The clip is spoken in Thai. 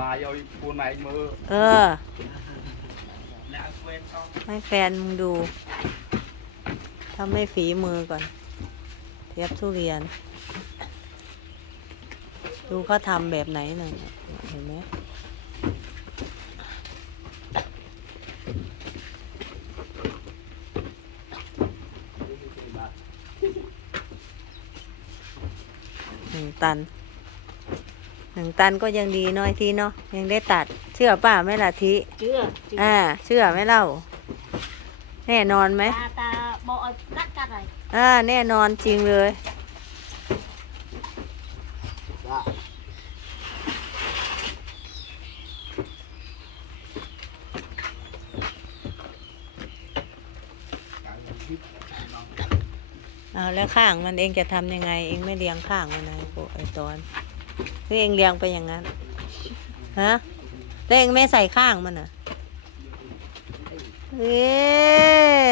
ลายเอาปูนไหนมือเออให้แฟนมึงดูทำให้ฝีมือก่อน เทียบทุเรียน ดูเขาทำแบบไหนหนึ่งเห็นไหมหนึ่งตัน หนึ่งตันก็ยังดีหน้อยทีเนาะยังได้ตัดเชื่อป้าไหมล่ะทีเชื่อจริงอ่าเชื่อไหมเล่า แน่นอนไหมตาตาบอกเอากัดกัดอะไรอ่าแน่นอนจริงเลยเอาแล้วข้างมันเองจะทำยังไง เองไม่เลี้ยงข้างมันนะไอ้พวกไอ้ตอน นี่เองเลี้ยงไปอย่างนั้นฮะแล้วเองไม่ใส่ข้างมันอะเอ๊ะ